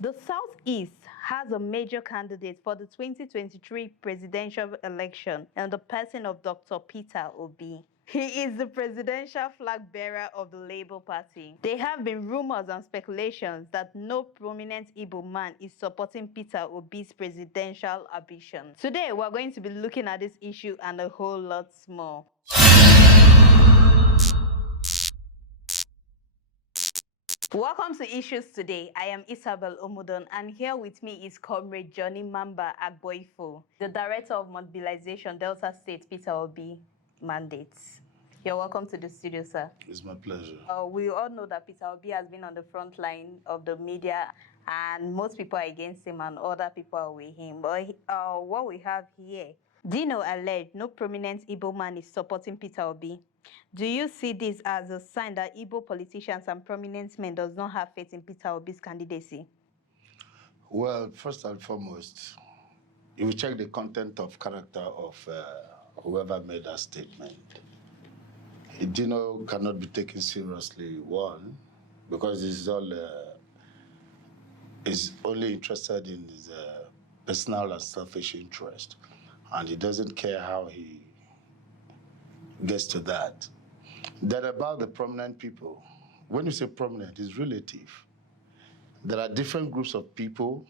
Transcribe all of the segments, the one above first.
The Southeast has a major candidate for the 2023 presidential election in the person of Dr. Peter Obi. He is the presidential flag bearer of the Labour Party. There have been rumors and speculations that no prominent Igbo man is supporting Peter Obi's presidential ambition. Today, we're going to be looking at this issue and a whole lot more. Welcome to Issues Today. I am Isabel Omudon, and here with me is Comrade Johnny Mamba Agboifo, the Director of Mobilization, Delta State, Peter Obi Mandates. You're welcome to the studio, sir. It's my pleasure. We all know that Peter Obi has been on the front line of the media, and most people are against him and other people are with him. But what we have here, Dino alleged no prominent Igbo man is supporting Peter Obi. Do you see this as a sign that Igbo politicians and prominent men does not have faith in Peter Obi's candidacy? Well, first and foremost, you will check the content of character of whoever made that statement. Dino cannot be taken seriously, one, because he's only interested in his personal and selfish interest, and he doesn't care how he gets to that. Then about the prominent people, when you say prominent, it's relative. There are different groups of people.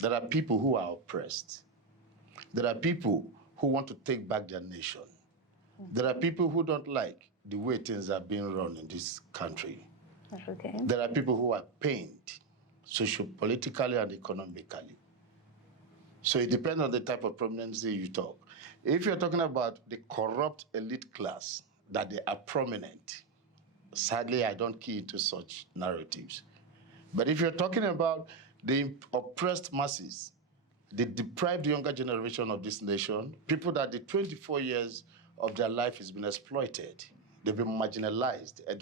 There are people who are oppressed. There are people who want to take back their nation. There are people who don't like the way things are being run in this country. Okay. There are people who are pained, socio-politically and economically. So it depends on the type of prominence you talk. If you're talking about the corrupt elite class, that they are prominent, sadly, I don't key into such narratives. But if you're talking about the oppressed masses, the deprived younger generation of this nation, people that the 24 years of their life has been exploited, they've been marginalized, their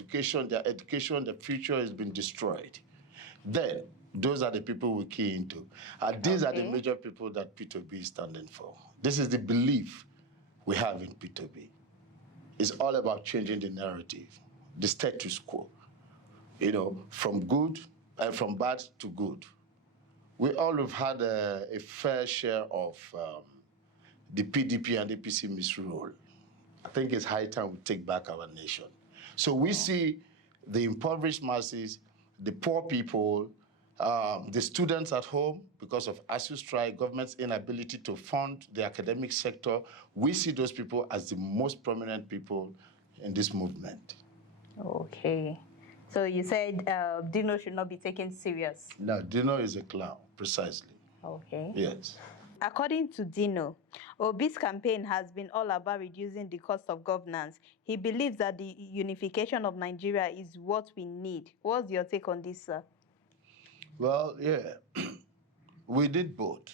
future has been destroyed, then those are the people we key into. And these are the major people that Peter Obi is standing for. This is the belief we have in Peter Obi. It's all about changing the narrative, the status quo, from bad to good. We all have had a fair share of the PDP and APC misrule. I think it's high time we take back our nation. So we see the impoverished masses, the poor people, the students at home, because of ASU strike, government's inability to fund the academic sector. We see those people as the most prominent people in this movement. Okay. So you said Dino should not be taken serious. No, Dino is a clown, precisely. Okay. Yes. According to Dino, Obi's campaign has been all about reducing the cost of governance. He believes that the unification of Nigeria is what we need. What's your take on this, sir? Well, yeah, we did both.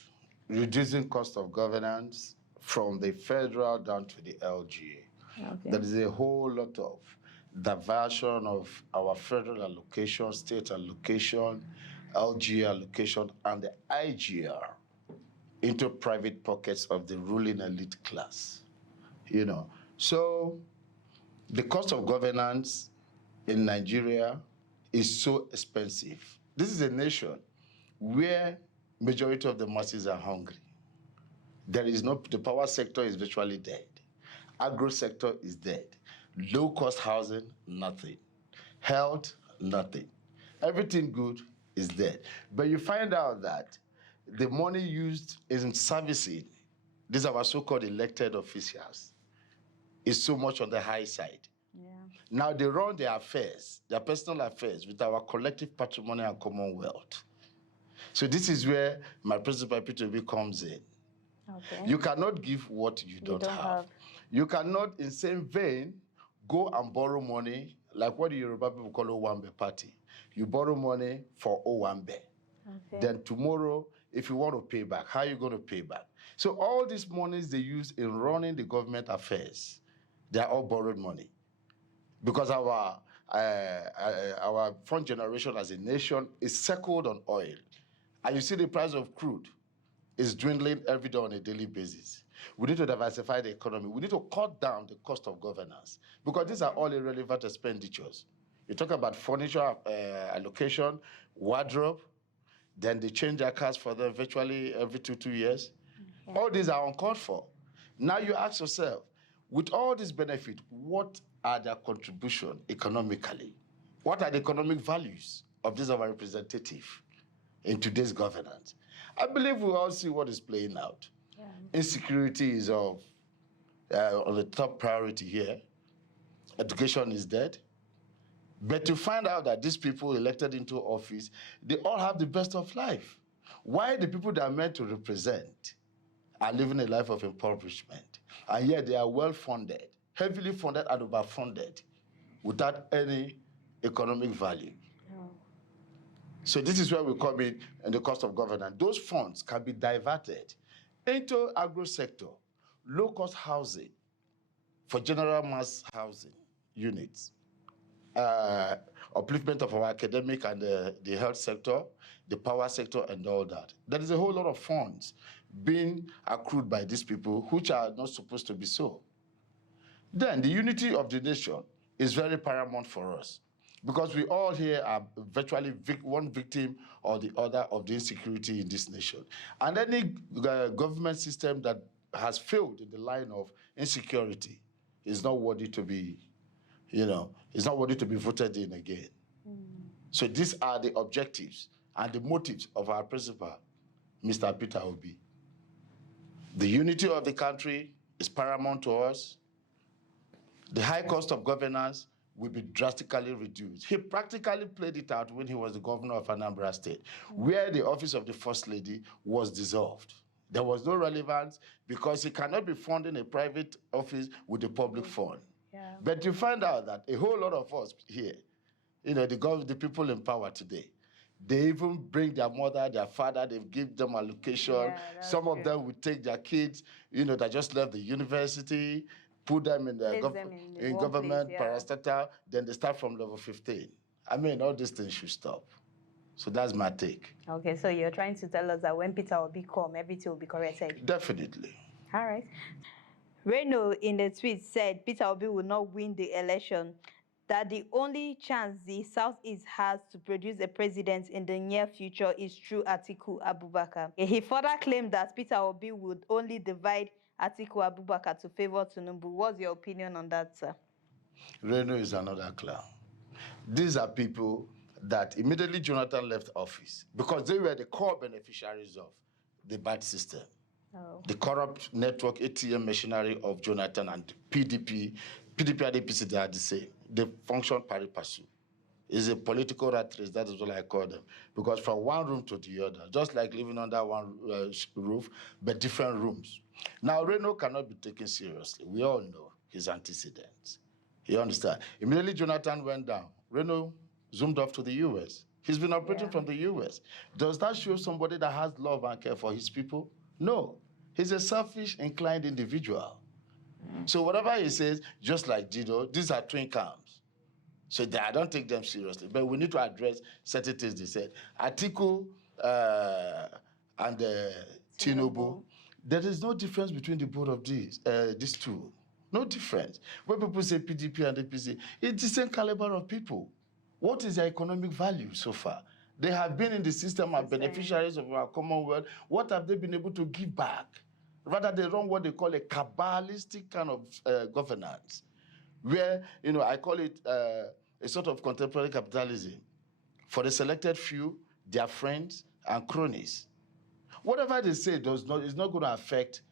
Reducing cost of governance from the federal down to the LGA. Okay. There is a whole lot of diversion of our federal allocation, state allocation, LGA allocation, and the IGR into private pockets of the ruling elite class. So the cost of governance in Nigeria is so expensive. This is a nation where majority of the masses are hungry. The power sector is virtually dead. Agro sector is dead. Low-cost housing, nothing. Health, nothing. Everything good is dead. But you find out that the money used in servicing these are our so-called elected officials is so much on the high side. Yeah. Now they run their affairs, their personal affairs, with our collective patrimony and commonwealth. So this is where my principal Peter Obi comes in. Okay. You cannot give what you don't have. You cannot, in the same vein, go and borrow money, like what the Yoruba people call Owambe party. You borrow money for Owambe. Okay. Then tomorrow, if you want to pay back, how are you going to pay back? So all these monies they use in running the government affairs, they are all borrowed money. Because our front generation as a nation is circled on oil. And you see the price of crude is dwindling every day on a daily basis. We need to diversify the economy. We need to cut down the cost of governance because these are all irrelevant expenditures. You talk about furniture allocation, wardrobe, Then they change their cars for them virtually every two years. Yeah. All these are uncalled for. Now you ask yourself, with all this benefit, what are their contribution economically? What are the economic values of this our representative in today's governance? I believe we all see what is playing out. Yeah. Insecurity is on the top priority here. Education is dead. But to find out that these people elected into office, they all have the best of life. Why the people that are meant to represent are living a life of impoverishment? And yet they are well-funded, heavily funded and overfunded, without any economic value. Oh. So this is where we come in the cost of governance. Those funds can be diverted into agro sector, low-cost housing for general mass housing units, upliftment of our academic and the health sector, the power sector, and all that. There is a whole lot of funds being accrued by these people, which are not supposed to be so. Then the unity of the nation is very paramount for us, because we all here are virtually one victim or the other of the insecurity in this nation. And any government system that has failed in the line of insecurity is not worthy to be, is not worthy to be voted in again. So these are the objectives and the motives of our principal, Mr. Peter Obi. The unity of the country is paramount to us. The high cost of governance will be drastically reduced. He practically played it out when he was the governor of Anambra State, where the office of the First Lady was dissolved. There was no relevance because he cannot be funding a private office with a public fund. Yeah. But you find out that a whole lot of us here, the people in power today, they even bring their mother, their father, they give them allocation. Yeah, some of them will take their kids, that just left the university, put them in the government, parastatal, then they start from level 15. I mean, all these things should stop. So that's my take. Okay, so you're trying to tell us that when Peter Obi come, everything will be corrected? Definitely. All right. Renos in the tweet said Peter Obi will not win the election, that the only chance the Southeast has to produce a president in the near future is through Atiku Abubakar. He further claimed that Peter Obi would only divide Atiku Abubakar to favor Tinubu. What's your opinion on that, sir? Renos is another clown. These are people that immediately Jonathan left office because they were the core beneficiaries of the bad system. Oh. The corrupt network ATM machinery of Jonathan and PDP and APC, they are the same. They function pari passu. It's a political rat race, that is what I call them. Because from one room to the other, just like living under one roof, but different rooms. Now, Renos cannot be taken seriously. We all know his antecedents. You understand? Immediately Jonathan went down, Renos zoomed off to the US. He's been operating from the US. Does that show somebody that has love and care for his people? No. He's a selfish, inclined individual. So whatever he says, just like Dido, these are twin cams. So I don't take them seriously. But we need to address certain things they said. Atiku and Tinubu, there is no difference between the both of these two. No difference. When people say PDP and APC, it's the same caliber of people. What is their economic value so far? They have been in the system as beneficiaries of our Commonwealth. What have they been able to give back? Rather, they run what they call a cabalistic kind of governance, where, I call it a sort of contemporary capitalism. For the selected few, their friends and cronies. Whatever they say is not going to affect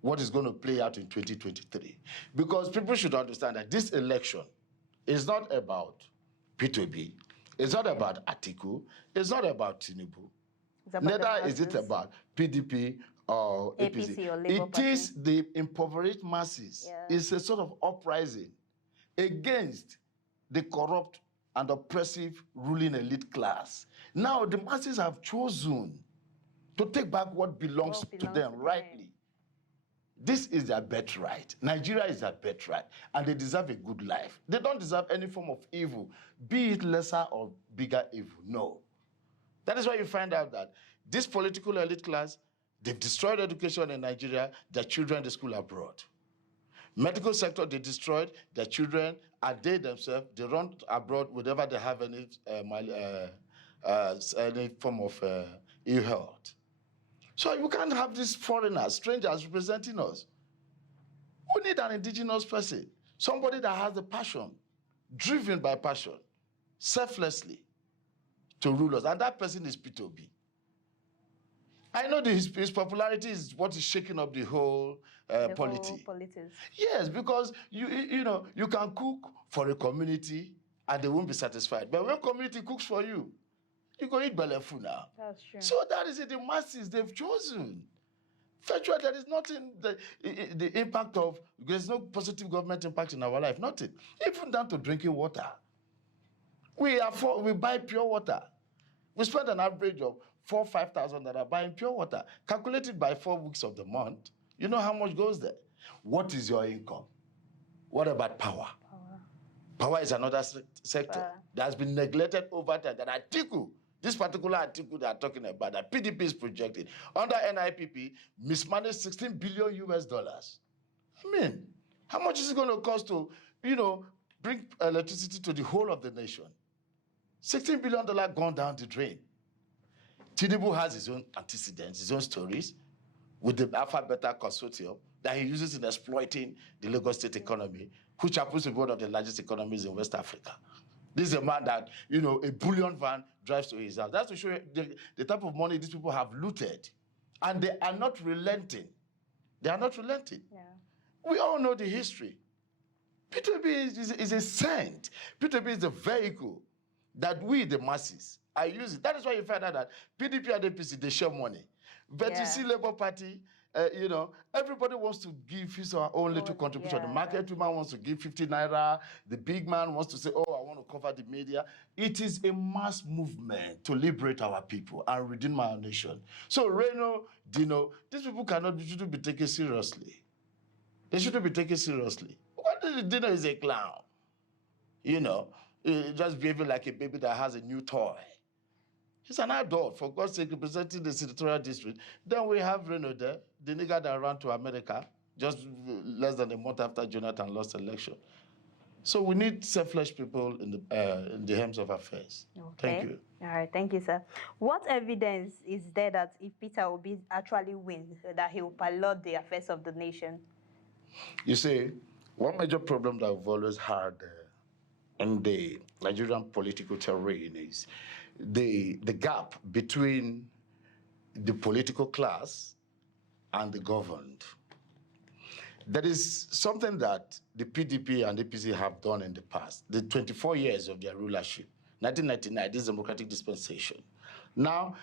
what is going to play out in 2023. Because people should understand that this election is not about Peter Obi, it's not about Atiku, it's not about Tinubu. Neither is it about PDP or APC. Or Labour Party. Is the impoverished masses. Yeah. It's a sort of uprising against the corrupt and oppressive ruling elite class. Now the masses have chosen to take back what belongs to them rightly. This is their birthright. Nigeria is their birthright, and they deserve a good life. They don't deserve any form of evil, be it lesser or bigger evil. No. That is why you find out that this political elite class, they've destroyed education in Nigeria, their children in school abroad. Medical sector, they destroyed their children, and they themselves, they run abroad whenever they have any form of ill health. So you can't have these foreigners, strangers representing us. We need an indigenous person, somebody that has the passion, driven by passion, selflessly, to rule us. And that person is Peter Obi. I know his popularity is what is shaking up the whole polity. Yes, because you know you can cook for a community and they won't be satisfied. But when community cooks for you, you go eat belefu now. That's true. So that is it. The masses they've chosen. Virtually, there is nothing. The impact of there's no positive government impact in our life. Nothing. Even down to drinking water. We buy pure water. We spend an average of 4,000-5,000 that are buying pure water. Calculated by 4 weeks of the month, you know how much goes there. What is your income? What about power? Power is another sector that has been neglected over time. That article, this particular article they are talking about, that PDP is projecting, under NIPP, mismanaged $16 billion US. I mean, how much is it going to cost to, bring electricity to the whole of the nation? $16 billion gone down the drain. Tinubu has his own antecedents, his own stories with the Alpha Beta Consortium that he uses in exploiting the Lagos state economy, which happens to be one of the largest economies in West Africa. This is a man that, a bullion van drives to his house. That's to show you the type of money these people have looted. And they are not relenting. They are not relenting. Yeah. We all know the history. Peter Obi is a saint. Peter Obi is the vehicle that we, the masses, are using. That is why you find out that PDP and APC, they share money. But you see Labour Party, everybody wants to give his or her own little contribution. The market woman wants to give 50 naira. The big man wants to say, oh, I want to cover the media. It is a mass movement to liberate our people and redeem our nation. So Renos, Dino, these people shouldn't be taken seriously. They shouldn't be taken seriously. Dino is a clown. Just behaving like a baby that has a new toy. He's an adult, for God's sake, representing the senatorial district. Then we have Renos there, the nigger that ran to America just less than a month after Jonathan lost the election. So we need selfless people in the helms of affairs. Okay. Thank you. All right, thank you, sir. What evidence is there that if Peter Obi actually wins, that he will pilot the affairs of the nation? You see, one major problem that we've always had in the Nigerian political terrain is the gap between the political class and the governed. That is something that the PDP and APC have done in the past, the 24 years of their rulership, 1999, this democratic dispensation. Now,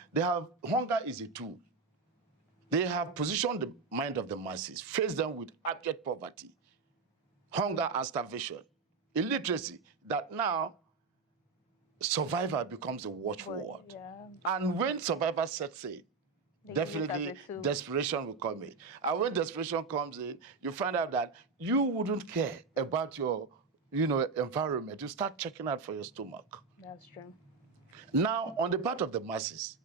hunger is a tool. They have positioned the mind of the masses, faced them with abject poverty, hunger and starvation, illiteracy, that now survivor becomes a watchword. Yeah. And when survivor sets in, definitely desperation will come in. And when desperation comes in, you find out that you wouldn't care about your environment. You start checking out for your stomach. That's true. Now, on the part of the masses,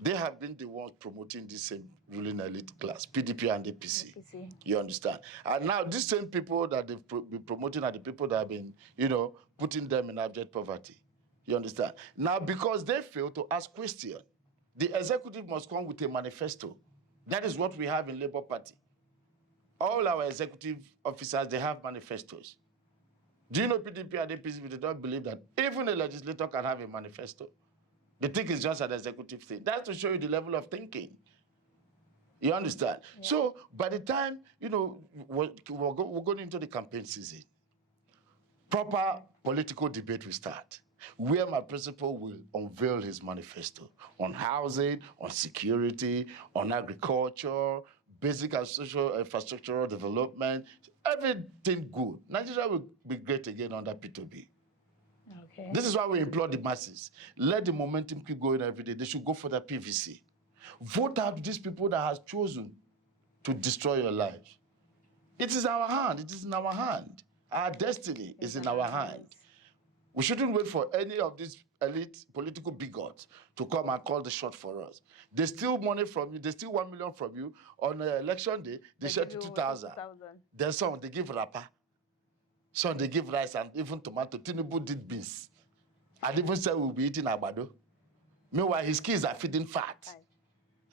they have been the ones promoting the same ruling elite class, PDP and APC. You understand? And now these same people that they've been promoting are the people that have been, putting them in abject poverty. You understand? Now, because they fail to ask questions, the executive must come with a manifesto. That is what we have in Labour Party. All our executive officers, they have manifestos. Do you know PDP and APC, they don't believe that even a legislator can have a manifesto? They think it's just an executive thing. That's to show you the level of thinking. You understand? Yeah. So by the time, we're going into the campaign season, proper political debate will start, where my principal will unveil his manifesto on housing, on security, on agriculture, basic and social infrastructural development, everything good. Nigeria will be great again under Peter Obi. Okay. This is why we implore the masses. Let the momentum keep going every day. They should go for the PVC. Vote out these people that has chosen to destroy your lives. It is our hand. It is in our hand. Our destiny is in our hand. We shouldn't wait for any of these elite political bigots to come and call the shot for us. They steal money from you. They steal 1 million from you. On election day, they share to 2,000. Then some, they give wrapper. Some, they give rice and even tomato. Tinubu did beans. And even said we'll be eating agbado. Meanwhile, his kids are feeding fat.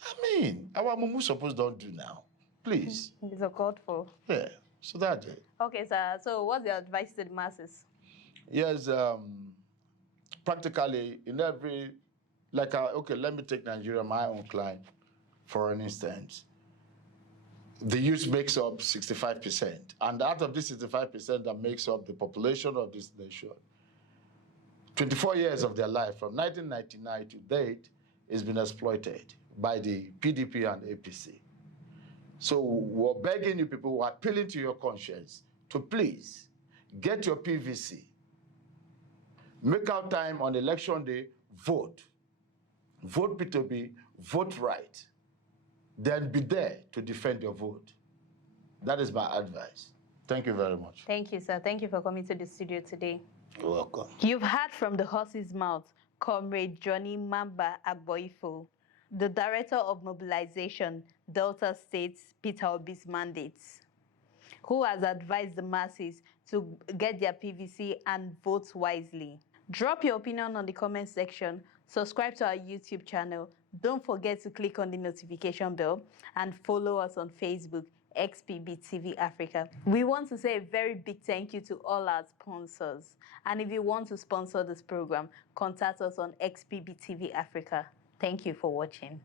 I mean, our mumu suppose don't do now. Please. It's uncalled for. Yeah, so that's it. Okay, sir. So what's your advice to the masses? Yes, practically in every, okay, let me take Nigeria, my own client, for an instance. The youth makes up 65%. And out of this 65% that makes up the population of this nation, 24 years of their life, from 1999 to date, has been exploited by the PDP and APC. So we're begging you people, we're appealing to your conscience to please get your PVC. Make out time on election day, vote. Vote Peter Obi, vote right. Then be there to defend your vote. That is my advice. Thank you very much. Thank you, sir. Thank you for coming to the studio today. You're welcome. You've heard from the horse's mouth, Comrade Johnny Mamba Agboifo, the Director of Mobilization, Delta State's Peter Obi's mandates, who has advised the masses to get their PVC and vote wisely. Drop your opinion on the comment section, subscribe to our YouTube channel, don't forget to click on the notification bell, and follow us on Facebook, XPB TV Africa. We want to say a very big thank you to all our sponsors. And if you want to sponsor this program, contact us on XPB TV Africa. Thank you for watching.